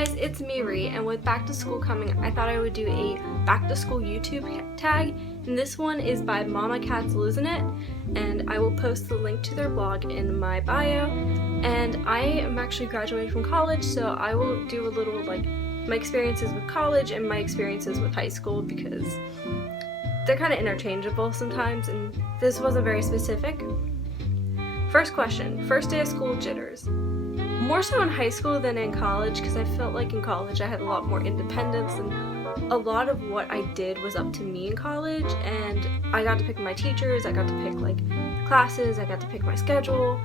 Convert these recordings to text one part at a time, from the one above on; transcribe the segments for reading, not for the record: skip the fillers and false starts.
guys, it's Miri, and with back to school coming, I thought I would do a back to school YouTube tag, and this one is by Mama Cat's Losing It, and I will post the link to their blog in my bio. And I am actually graduating from college, so I will do a little like my experiences with college and my experiences with high school, because they're kind of interchangeable sometimes, and this wasn't very specific. First question, first day of school jitters. More so in high school than in college, because I felt like in college I had a lot more independence, and a lot of what I did was up to me in college, and I got to pick my teachers, I got to pick like classes, I got to pick my schedule,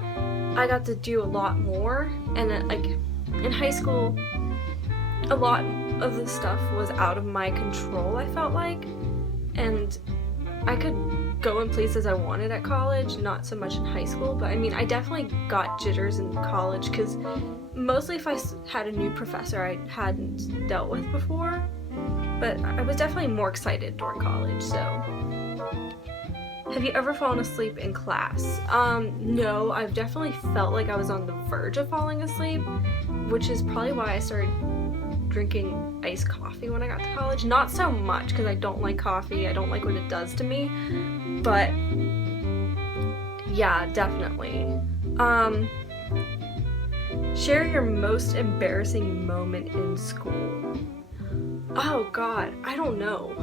I got to do a lot more. And then, like in high school, a lot of the stuff was out of my control, I felt like, and I could go in places I wanted at college, not so much in high school. But I mean, I definitely got jitters in college, because mostly if I had a new professor I hadn't dealt with before, but I was definitely more excited during college. So have you ever fallen asleep in class? No, I've definitely felt like I was on the verge of falling asleep, which is probably why I started drinking iced coffee when I got to college. Not so much because I don't like coffee, I don't like what it does to me, but yeah, definitely. Share your most embarrassing moment in school. Oh god, I don't know,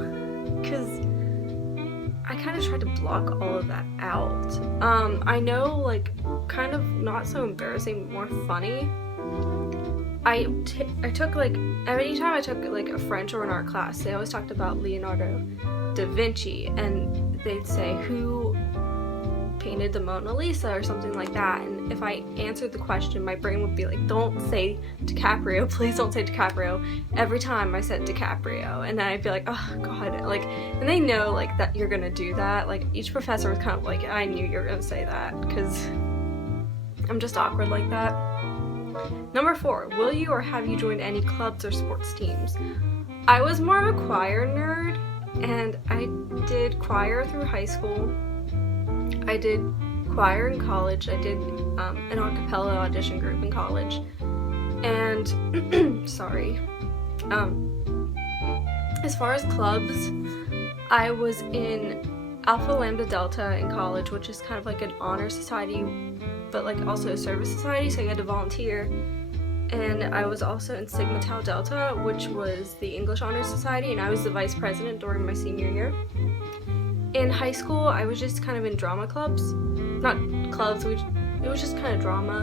because I kind of tried to block all of that out. I know, like, kind of not so embarrassing, more funny. I took, like, every time I took, like, a French or an art class, they always talked about Leonardo da Vinci, and they'd say, who painted the Mona Lisa, or something like that, and if I answered the question, my brain would be like, don't say DiCaprio, please don't say DiCaprio, every time I said DiCaprio, and then I'd be like, oh god, like, and they know, like, that you're gonna do that. Like, each professor was kind of like, I knew you were gonna say that, because I'm just awkward like that. Number 4, will you or have you joined any clubs or sports teams? I was more of a choir nerd, and I did choir through high school. I did choir in college. I did an a cappella audition group in college. And, sorry. As far as clubs, I was in Alpha Lambda Delta in college, which is kind of like an honor society, but like also a service society, so you had to volunteer. And I was also in Sigma Tau Delta, which was the English Honor Society, and I was the vice president during my senior year. In high school, I was just kind of in drama clubs. Not clubs, it was just kind of drama,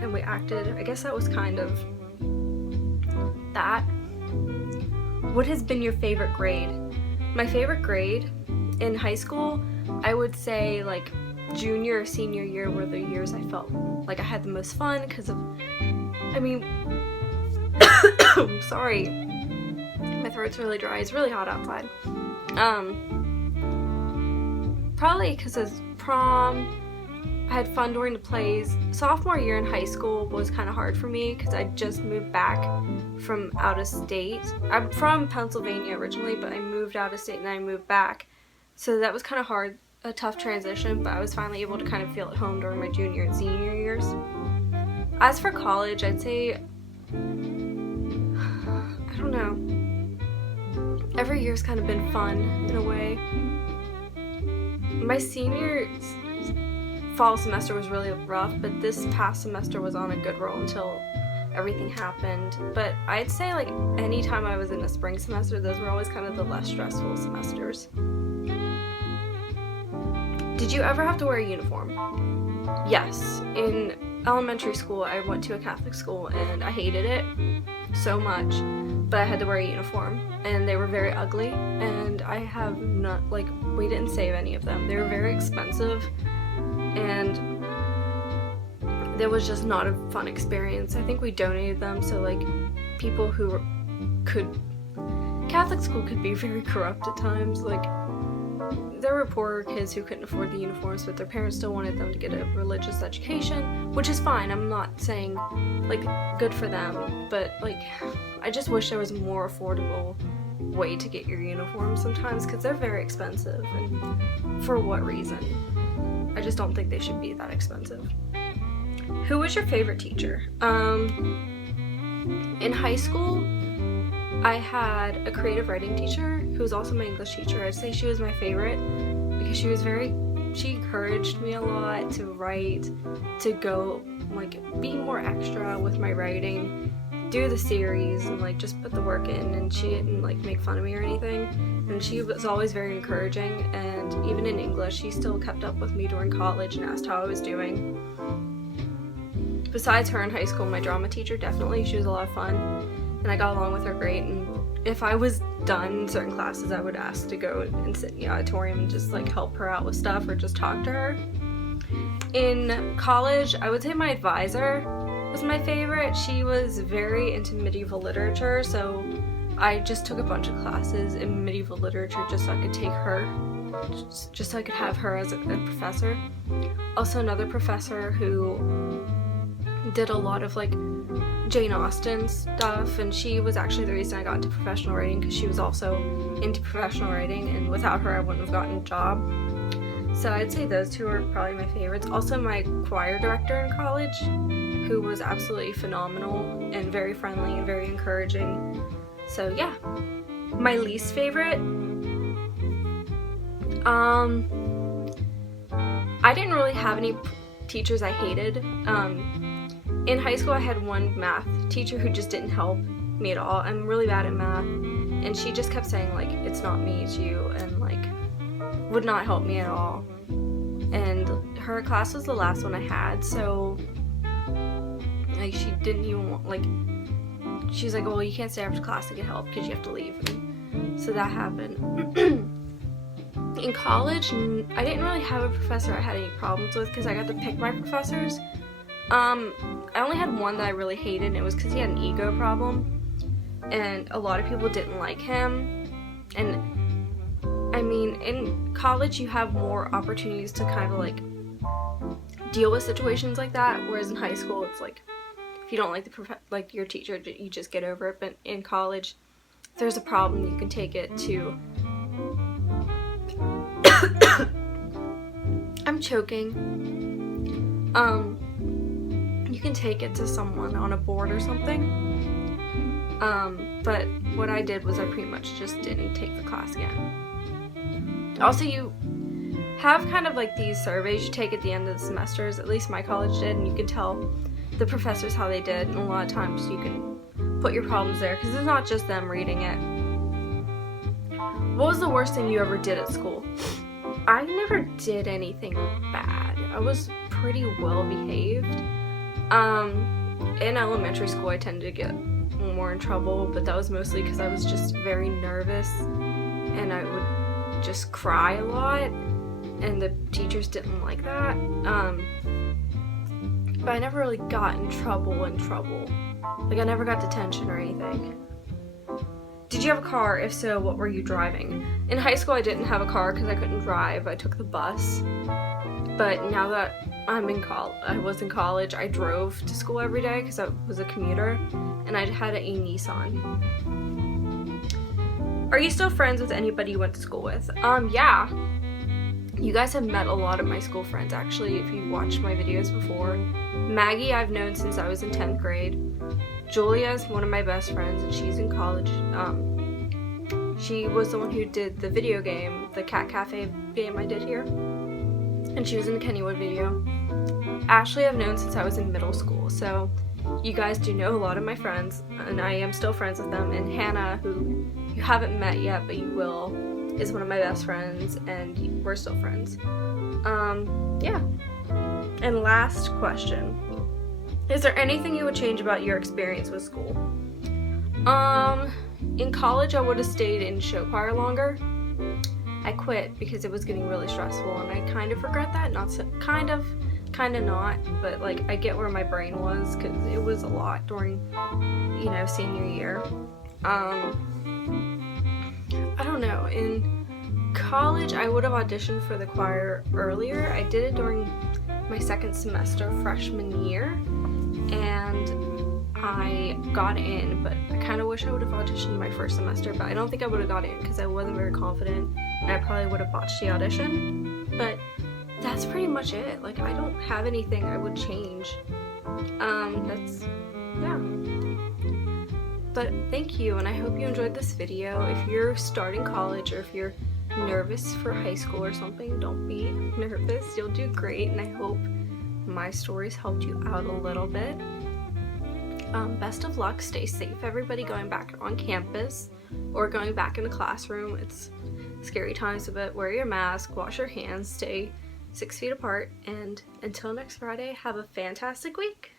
and we acted. I guess that was kind of that. What has been your favorite grade? My favorite grade in high school, I would say, like, junior or senior year were the years I felt like I had the most fun, because of, I mean, sorry, my throat's really dry, it's really hot outside. Probably because of prom, I had fun during the plays. Sophomore year in high school was kind of hard for me, because I just moved back from out of state. I'm from Pennsylvania originally, but I moved out of state and then I moved back, so that was kind of hard. A tough transition, but I was finally able to kind of feel at home during my junior and senior years. As for college, I'd say, I don't know, every year's kind of been fun in a way. My senior fall semester was really rough, but this past semester was on a good roll until everything happened. But I'd say, like, anytime I was in a spring semester, those were always kind of the less stressful semesters. Did you ever have to wear a uniform? Yes. In elementary school, I went to a Catholic school, and I hated it so much, but I had to wear a uniform, and they were very ugly, and I have not, like, we didn't save any of them. They were very expensive, and it was just not a fun experience. I think we donated them, so, like, people who Catholic school could be very corrupt at times. Like, there were poorer kids who couldn't afford the uniforms, but their parents still wanted them to get a religious education, which is fine. I'm not saying, like, good for them, but, like, I just wish there was a more affordable way to get your uniforms sometimes, because they're very expensive, and for what reason? I just don't think they should be that expensive. Who was your favorite teacher? In high school, I had a creative writing teacher who was also my English teacher. I'd say she was my favorite because she encouraged me a lot to write, to go, like, be more extra with my writing, do the series, and, like, just put the work in, and she didn't, like, make fun of me or anything, and she was always very encouraging, and even in English, she still kept up with me during college and asked how I was doing. Besides her in high school, my drama teacher, definitely, she was a lot of fun, and I got along with her great, and if I was done in certain classes, I would ask to go and sit in the auditorium and just, like, help her out with stuff or just talk to her. In college, I would say my advisor was my favorite. She was very into medieval literature, so I just took a bunch of classes in medieval literature just so I could take her, just so I could have her as a professor. Also another professor who did a lot of, like, Jane Austen stuff, and she was actually the reason I got into professional writing, because she was also into professional writing, and without her I wouldn't have gotten a job. So I'd say those two are probably my favorites. Also my choir director in college, who was absolutely phenomenal and very friendly and very encouraging. So yeah. My least favorite, I didn't really have any teachers I hated. In high school, I had one math teacher who just didn't help me at all. I'm really bad at math, and she just kept saying, like, it's not me, it's you, and, like, would not help me at all. And her class was the last one I had, so, like, she didn't even want, like, she's like, well, you can't stay after class to get help because you have to leave. And so that happened. In college, I didn't really have a professor I had any problems with because I got to pick my professors. I only had one that I really hated, and it was because he had an ego problem, and a lot of people didn't like him. And I mean, in college you have more opportunities to kind of, like, deal with situations like that, whereas in high school it's like, if you don't like your teacher, you just get over it. But in college, if there's a problem, you can take it to I'm choking. You can take it to someone on a board or something. But what I did was I pretty much just didn't take the class again. Also, you have kind of like these surveys you take at the end of the semesters, at least my college did, and you can tell the professors how they did, and a lot of times you can put your problems there because it's not just them reading it. What was the worst thing you ever did at school? I never did anything bad. I was pretty well behaved. In elementary school I tended to get more in trouble, but that was mostly because I was just very nervous and I would just cry a lot, and the teachers didn't like that. But I never really got in trouble. Like, I never got detention or anything. Did you have a car? If so, what were you driving? In high school, I didn't have a car because I couldn't drive. I took the bus. But now that I was in college, I drove to school every day because I was a commuter, and I had a Nissan. Are you still friends with anybody you went to school with? Yeah. You guys have met a lot of my school friends, actually, if you've watched my videos before. Maggie I've known since I was in 10th grade. Julia is one of my best friends, and she's in college. She was the one who did the video game, the Cat Cafe game I did here, and she was in the Kennywood video. Ashley I've known since I was in middle school, so you guys do know a lot of my friends, and I am still friends with them. And Hannah, who you haven't met yet, but you will, is one of my best friends, and we're still friends. Yeah. And last question. Is there anything you would change about your experience with school? In college I would have stayed in show choir longer. I quit because it was getting really stressful, and I kind of regret that. Not so, kind of not, but like I get where my brain was because it was a lot during, senior year. I don't know. In college I would have auditioned for the choir earlier. I did it during my second semester freshman year, and I got in, but I kind of wish I would have auditioned my first semester, but I don't think I would have got in because I wasn't very confident, and I probably would have botched the audition. But that's pretty much it. Like, I don't have anything I would change. That's yeah. But thank you, and I hope you enjoyed this video. If you're starting college or if you're nervous for high school or something, don't be nervous. You'll do great, and I hope my stories helped you out a little bit. Best of luck. Stay safe, everybody, going back on campus or going back in the classroom. It's scary times, but wear your mask, wash your hands, stay 6 feet apart, and until next Friday, have a fantastic week.